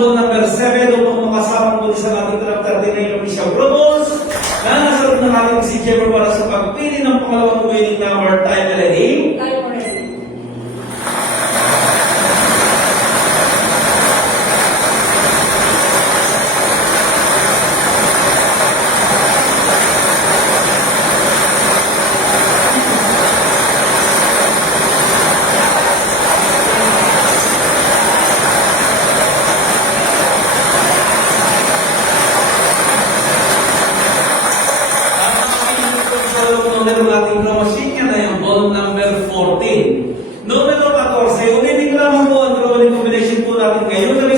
ball number 7 upang makasama muli sa ating top 39 official promos na nasa loob ng ating si Jemmer para sa pagpili ng pangalawang winning number. Time ready? Time ready. Numero ng ating promotion yan ay ang ball number 14. Numero 14, ulitin ko lamang po ang drawing combination po natin ngayon.